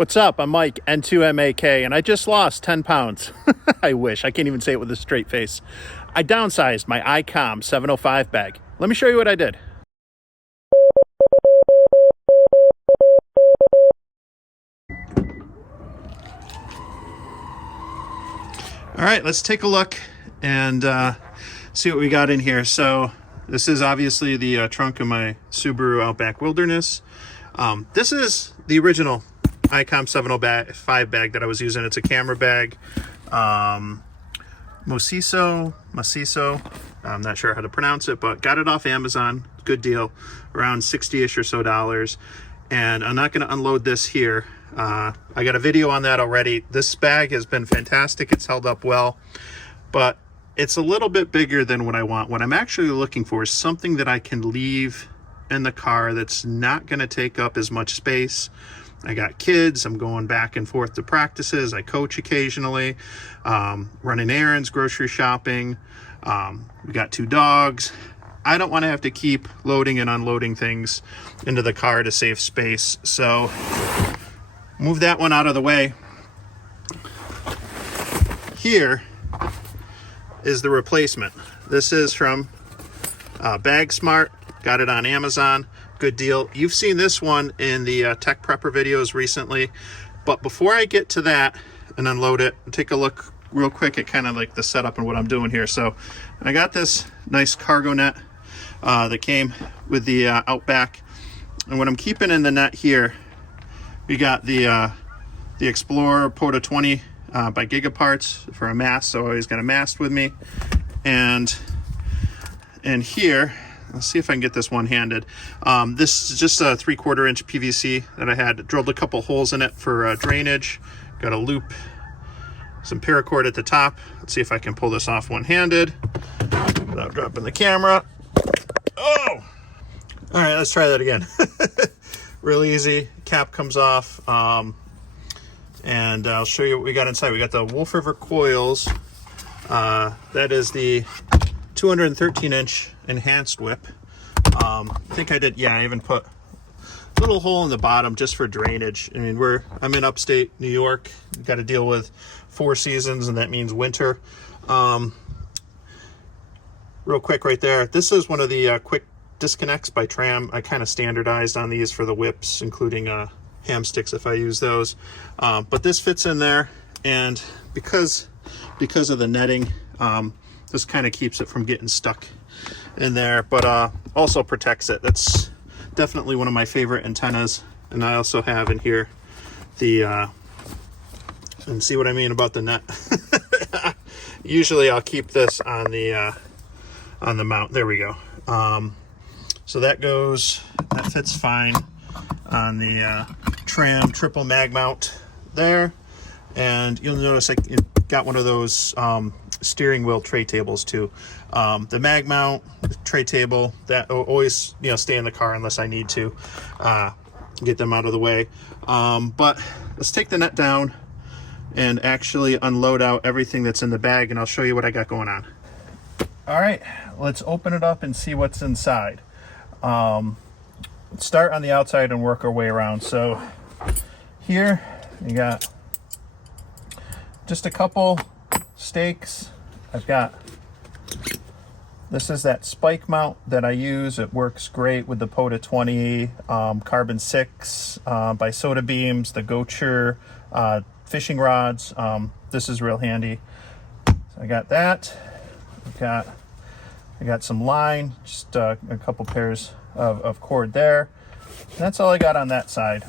What's up? I'm Mike, N2MAK, and I just lost 10 pounds. I wish. I can't even say it with a straight face. I downsized my Icom 705 bag. Let me show you what I did. All right, let's take a look and see what we got in here. So this is obviously the trunk of my Subaru Outback Wilderness. This is the original Icom 705 bag that I was using. It's a camera bag. Macizo. I'm not sure how to pronounce it, but got it off Amazon. Good deal, around 60-ish or so dollars. And I'm not going to unload this here. I got a video on that already. This bag has been fantastic. It's held up well, but it's a little bit bigger than what I want. What I'm actually looking for is something that I can leave in the car that's not going to take up as much space. I got kids, I'm going back and forth to practices, I coach occasionally, running errands, grocery shopping, we got 2 dogs. I don't want to have to keep loading and unloading things into the car to save space, so move that one out of the way. Here is the replacement. This is from Bag Smart, got it on Amazon. Good deal. You've seen this one in the tech prepper videos recently, but before I get to that and unload it, take a look real quick at kind of like the setup and what I'm doing here. So I got this nice cargo net that came with the Outback, and what I'm keeping in the net here, we got the Explorer POTA 20 by Gigaparts for a mast, so I always got a mast with me. And here, let's see if I can get this one-handed. This is just a 3/4 inch PVC that I had drilled a couple holes in it for drainage. Got a loop, some paracord at the top. Let's see if I can pull this off one-handed without dropping the camera. Oh! All right, let's try that again. Real easy. Cap comes off. And I'll show you what we got inside. We got the Wolf River coils. That is the 213 inch enhanced whip. I think I did, yeah, I even put a little hole in the bottom just for drainage. I mean, I'm in upstate New York, got to deal with 4 seasons, and that means winter. Real quick right there, this is one of the quick disconnects by Tram. I kind of standardized on these for the whips, including ham sticks if I use those. But this fits in there, and because of the netting, this kind of keeps it from getting stuck in there, but also protects it. That's definitely one of my favorite antennas. And I also have in here the and see what I mean about the net. Usually I'll keep this on the mount. There we go. So that fits fine on the Tram triple mag mount there. And you'll notice I got one of those steering wheel tray tables too. The mag mount, the tray table, that will always stay in the car unless I need to get them out of the way. But let's take the net down and actually unload out everything that's in the bag, and I'll show you what I got going on. All right, let's open it up and see what's inside. Let's start on the outside and work our way around. So here you got just a couple stakes. I've got, this is that spike mount that I use. It works great with the POTA 20, carbon 6 by Soda Beams, the Gocher fishing rods. This is real handy. So I got that. I got some line, just a couple pairs of cord there. And that's all I got on that side.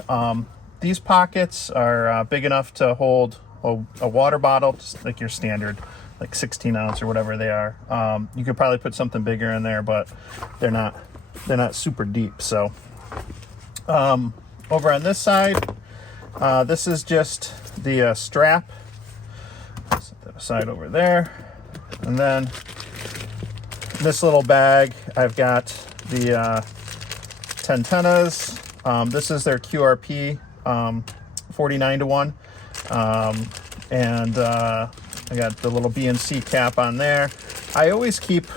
These pockets are big enough to hold a water bottle, just like your standard, like 16 ounce or whatever they are. You could probably put something bigger in there, but they're not super deep. So over on this side, this is just the strap. Set that aside over there. And then this little bag, I've got the 10 tennas. This is their QRP 49-to-1. And I got the little BNC cap on there. I always keep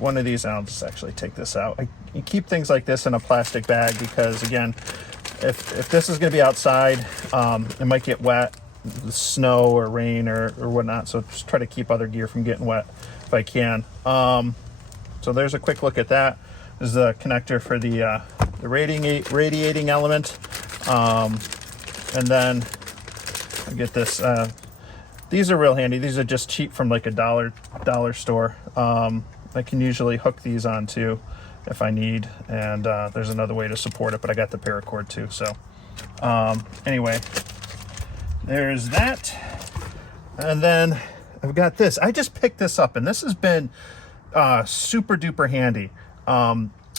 one of these. I'll just actually take this out. You keep things like this in a plastic bag because, again, if this is going to be outside, it might get wet, snow or rain or whatnot. So just try to keep other gear from getting wet if I can. So there's a quick look at that. This is the connector for the radiating element. And then I get this. These are real handy. These are just cheap from like a dollar store. I can usually hook these onto if I need, and there's another way to support it, but I got the paracord too. So anyway, there's that. And then I've got this. I just picked this up, and this has been super duper handy.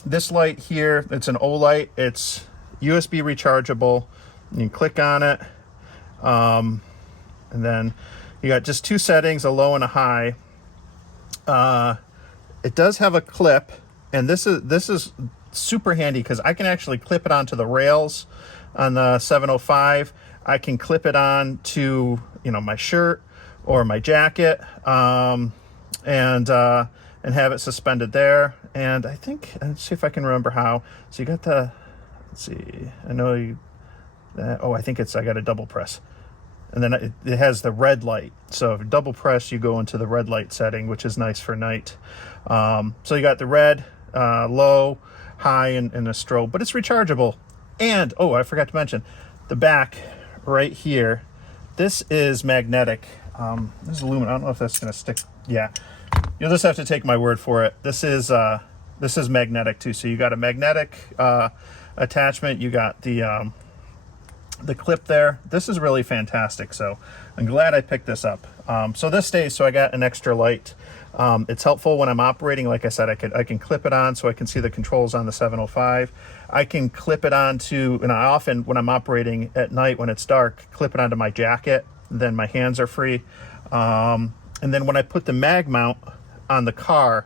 This light here, it's an O light. It's USB rechargeable. You can click on it, and then you got just two settings, a low and a high. It does have a clip, and this is super handy because I can actually clip it onto the rails on the 705. I can clip it on to, you know, my shirt or my jacket, and have it suspended there. And I think, let's see if I can remember how. So you got the, let's see, I know I think I got a double press. And then it has the red light. So if you double press, you go into the red light setting, which is nice for night. So you got the red, low, high, and a strobe, but it's rechargeable. And, oh, I forgot to mention, the back right here, this is magnetic. This is aluminum. I don't know if that's going to stick. Yeah, you'll just have to take my word for it. This is magnetic too. So you got a magnetic attachment. You got the clip there. This is really fantastic. So I'm glad I picked this up. So this stays. So I got an extra light. It's helpful when I'm operating. Like I said, I can clip it on so I can see the controls on the 705. I can clip it onto, and I often, when I'm operating at night when it's dark, clip it onto my jacket. Then my hands are free. And then when I put the mag mount on the car,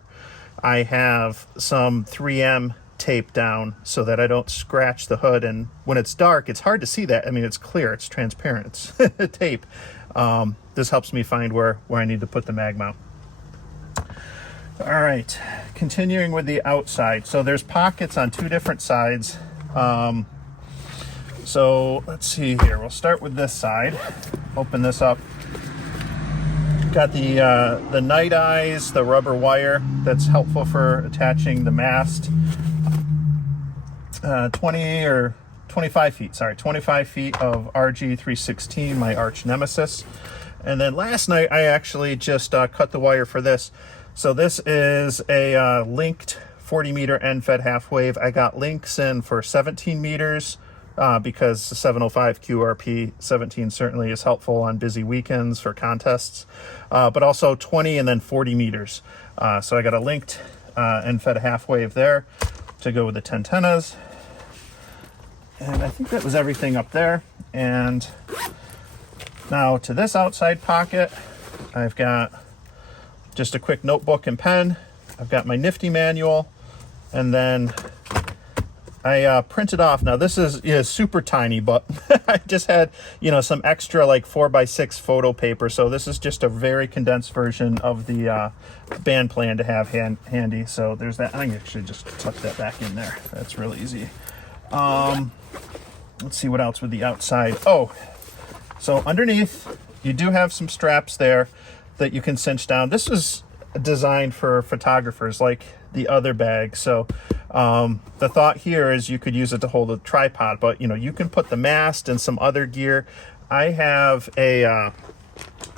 I have some 3M tape down so that I don't scratch the hood. And when it's dark, it's hard to see that. I mean, it's clear, it's transparent, it's tape. This helps me find where I need to put the mag mount. All right, continuing with the outside. So there's pockets on two different sides. So let's see here. We'll start with this side. Open this up. Got the night eyes, the rubber wire that's helpful for attaching the mast. 25 feet of RG316, my arch nemesis. And then last night I actually just cut the wire for this. So this is a linked 40 meter end fed half wave. I got links in for 17 meters because the 705 QRP 17 certainly is helpful on busy weekends for contests, but also 20 and then 40 meters. So I got a linked end fed half wave there to go with the 1010s. And I think that was everything up there. And now to this outside pocket, I've got just a quick notebook and pen. I've got my nifty manual, and then I printed off. Now this is super tiny, but I just had, some extra like 4x6 photo paper. So this is just a very condensed version of the band plan to have handy. So there's that. I think I should just tuck that back in there. That's real easy. Let's see what else with the outside. Oh, so underneath you do have some straps there that you can cinch down. This is designed for photographers like the other bag. So the thought here is you could use it to hold a tripod, but you can put the mast and some other gear. I have a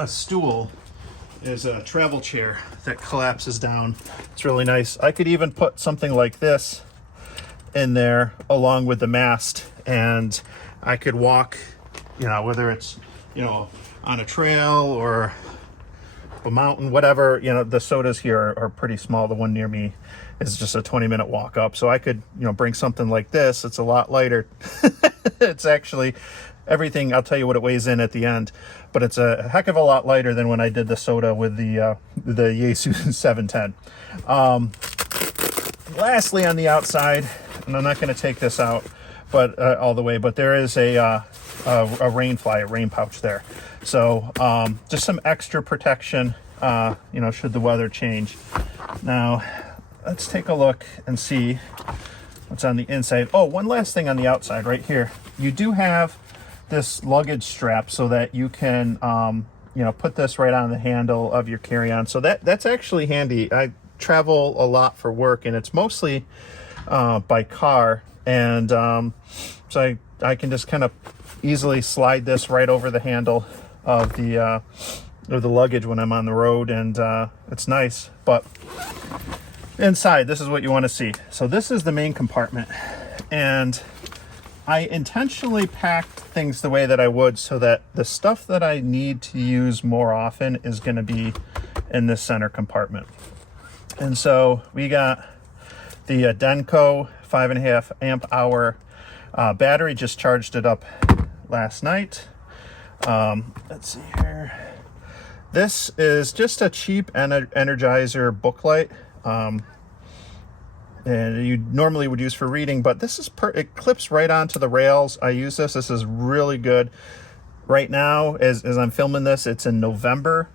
stool, is a travel chair that collapses down. It's really nice. I could even put something like this in there along with the mast, and I could walk, whether it's on a trail or a mountain, whatever. The sodas here are pretty small. The one near me is just a 20-minute walk up, so I could bring something like this. It's a lot lighter. It's actually everything. I'll tell you what it weighs in at the end, but it's a heck of a lot lighter than when I did the soda with the Yaesu 710. Lastly, on the outside, and I'm not going to take this out but all the way, but there is a rain pouch there. So just some extra protection, should the weather change. Now let's take a look and see what's on the inside. Oh, one last thing on the outside right here. You do have this luggage strap so that you can, you know, put this right on the handle of your carry-on. So that's actually handy. I travel a lot for work, and it's mostly by car. And so I can just kind of easily slide this right over the handle of the luggage when I'm on the road, and it's nice. But inside, this is what you want to see. So this is the main compartment, and I intentionally packed things the way that I would so that the stuff that I need to use more often is going to be in this center compartment. And so we got the Denko 5.5 amp hour battery. Just charged it up last night. Let's see here. This is just a cheap Energizer booklight. And you normally would use for reading, but this is it clips right onto the rails. I use this. This is really good. Right now, as I'm filming this, it's in November.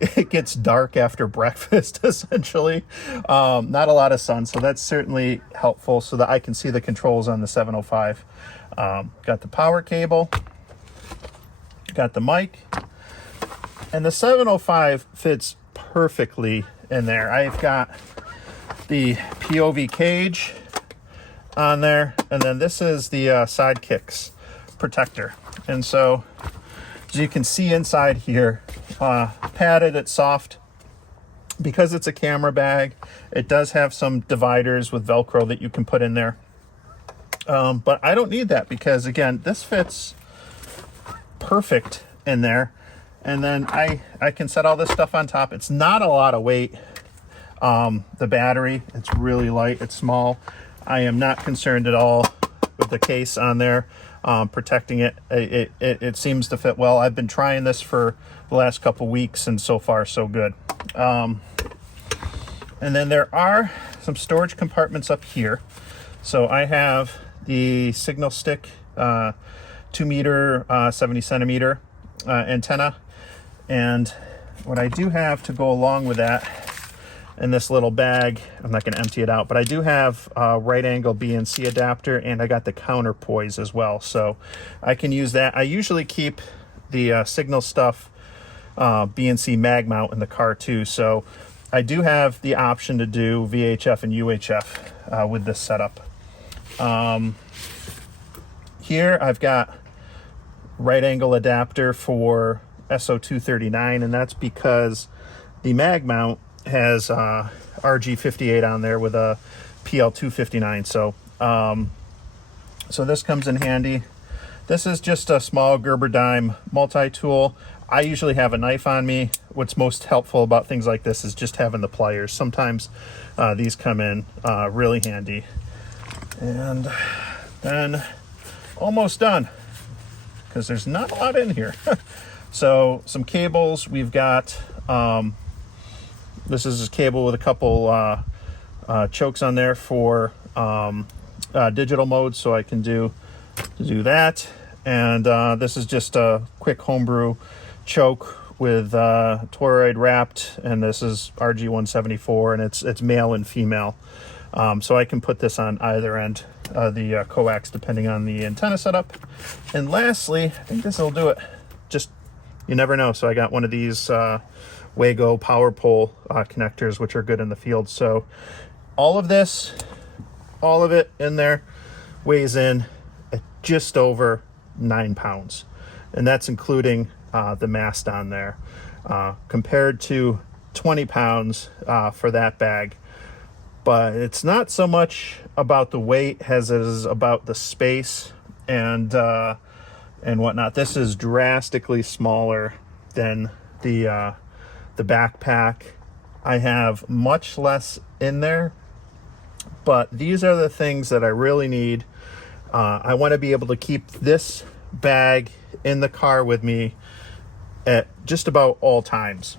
It gets dark after breakfast, essentially. Not a lot of sun, so that's certainly helpful so that I can see the controls on the 705. Got the power cable, got the mic, and the 705 fits perfectly in there. I've got the POV cage on there, and then this is the sidekicks protector. And so as you can see inside here, padded, it's soft. Because it's a camera bag, it does have some dividers with Velcro that you can put in there. But I don't need that because, again, this fits perfect in there. And then I can set all this stuff on top. It's not a lot of weight. The battery, it's really light, it's small. I am not concerned at all with the case on there protecting it. It seems to fit well. I've been trying this for the last couple weeks, and so far so good. And then there are some storage compartments up here. So I have the signal stick 2 meter 70 centimeter antenna, and what I do have to go along with that in this little bag, I'm not going to empty it out, but I do have a right angle BNC adapter, and I got the counterpoise as well, so I can use that. I usually keep the signal stuff BNC mag mount in the car too, so I do have the option to do VHF and UHF with this setup. Here I've got right angle adapter for SO239, and that's because the mag mount has RG58 on there with a PL259. So this comes in handy. This is just a small Gerber dime multi-tool. I usually have a knife on me. What's most helpful about things like this is just having the pliers. Sometimes these come in really handy. And then almost done, because there's not a lot in here. So some cables. We've got this is a cable with a couple chokes on there for digital mode, so I can do that. And this is just a quick homebrew choke with toroid wrapped, and this is RG174, and it's male and female. So I can put this on either end of the coax depending on the antenna setup. And lastly, I think this will do it. Just, you never know. So I got one of these Wago power pole connectors, which are good in the field. So all of this, all of it in there weighs in at just over 9 pounds. And that's including the mast on there, compared to 20 pounds for that bag. But it's not so much about the weight as it is about the space and whatnot. This is drastically smaller than the backpack. I have much less in there, but these are the things that I really need. I want to be able to keep this bag in the car with me at just about all times.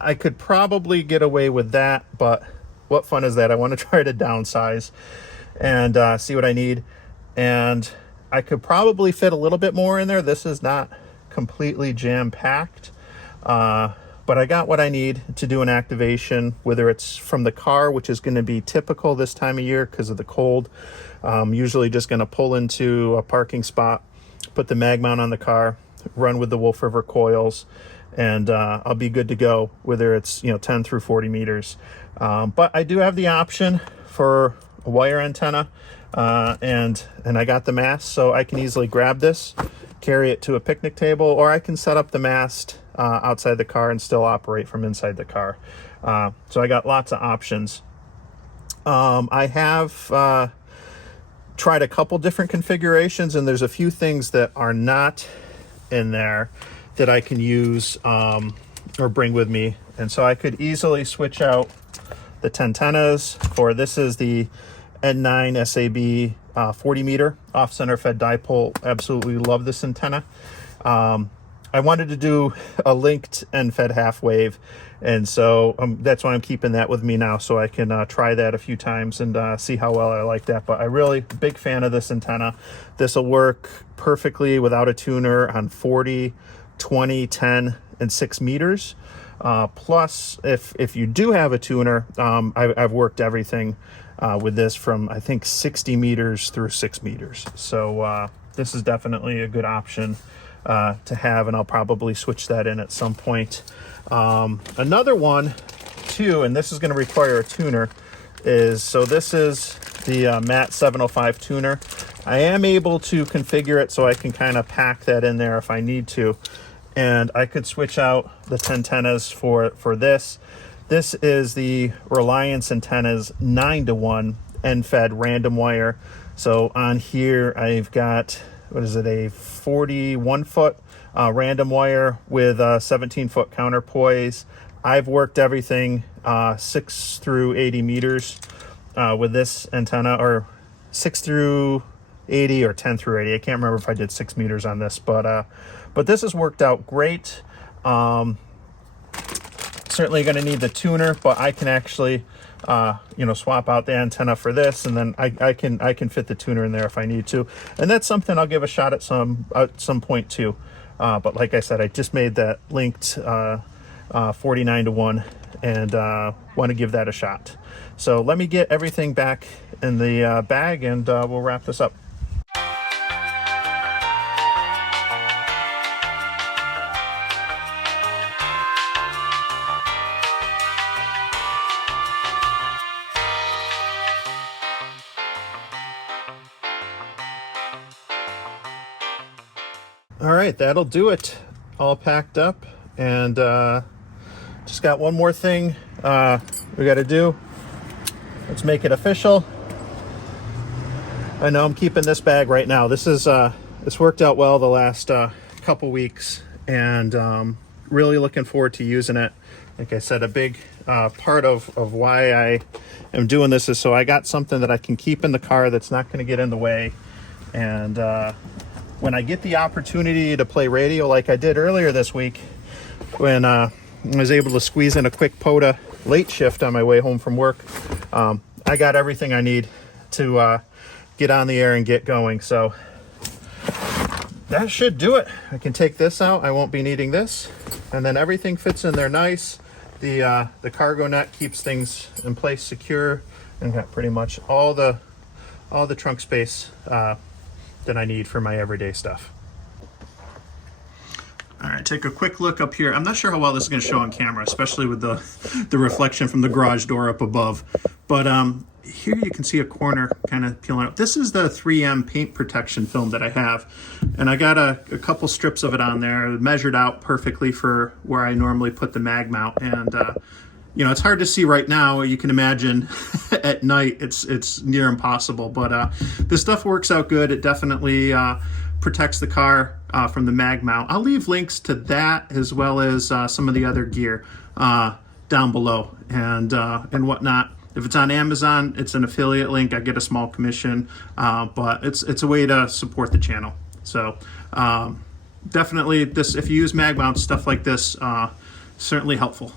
I could probably get away with that, but what fun is that? I want to try to downsize and see what I need. And I could probably fit a little bit more in there. This is not completely jam-packed, But I got what I need to do an activation, whether it's from the car, which is going to be typical this time of year because of the cold. Usually just going to pull into a parking spot, put the mag mount on the car, run with the Wolf River coils, and I'll be good to go, whether it's 10 through 40 meters. But I do have the option for a wire antenna, and I got the mast, so I can easily grab this, carry it to a picnic table, or I can set up the mast outside the car and still operate from inside the car. So I got lots of options. I have tried a couple different configurations, and there's a few things that are not in there that I can use or bring with me. And so I could easily switch out the tentennas for, this is the N9 SAB 40 meter off center fed dipole. Absolutely love this antenna. I wanted to do a linked end fed half wave, and so that's why I'm keeping that with me now, so I can try that a few times and see how well I like that. But I really big fan of this antenna. This will work perfectly without a tuner on 40, 20, 10, and 6 meters. Plus, if you do have a tuner, I've worked everything with this from, I think, 60 meters through 6 meters. So this is definitely a good option to have, and I'll probably switch that in at some point. Another one too, and this is going to require a tuner, is, so this is the MAT 705 tuner. I am able to configure it so I can kind of pack that in there if I need to, and I could switch out the tentennas for this. This is the Reliance antennas 9-to-1 end fed random wire. So on here I've got, what is it, a 41 foot random wire with 17 foot counterpoise. I've worked everything 6 through 80 meters with this antenna, or 6 through 80 or 10 through 80. I can't remember if I did 6 meters on this, but this has worked out great. Certainly going to need the tuner, but I can actually swap out the antenna for this, and then I can fit the tuner in there if I need to, and that's something I'll give a shot at some point too. But like I said, I just made that linked 49-to-1, and want to give that a shot. So let me get everything back in the bag, and we'll wrap this up. All right, that'll do it. All packed up, and just got one more thing we got to do. Let's make it official. I know I'm keeping this bag right now. This is it's worked out well the last couple weeks, and really looking forward to using it. Like I said, a big part of why I am doing this is so I got something that I can keep in the car that's not going to get in the way, and when I get the opportunity to play radio like I did earlier this week, when I was able to squeeze in a quick POTA late shift on my way home from work, I got everything I need to get on the air and get going. So that should do it. I can take this out. I won't be needing this. And then everything fits in there nice. The cargo net keeps things in place secure, and got pretty much all the trunk space that I need for my everyday stuff. All right, take a quick look up here. I'm not sure how well this is going to show on camera, especially with the reflection from the garage door up above. But here you can see a corner kind of peeling up. This is the 3M paint protection film that I have, and I got a couple strips of it on there, measured out perfectly for where I normally put the mag mount. And it's hard to see right now. You can imagine at night it's near impossible, but this stuff works out good. It definitely protects the car from the mag mount. I'll leave links to that as well as some of the other gear down below and whatnot. If it's on Amazon, it's an affiliate link. I get a small commission, but it's a way to support the channel. So definitely, this, if you use mag mounts, stuff like this, certainly helpful.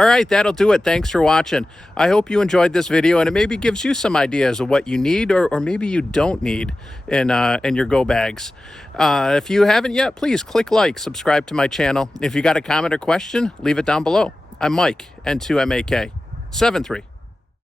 All right, that'll do it. Thanks for watching. I hope you enjoyed this video, and it maybe gives you some ideas of what you need or maybe you don't need in your go bags. If you haven't yet, please click like, subscribe to my channel. If you got a comment or question, leave it down below. I'm Mike, N2MAK 73.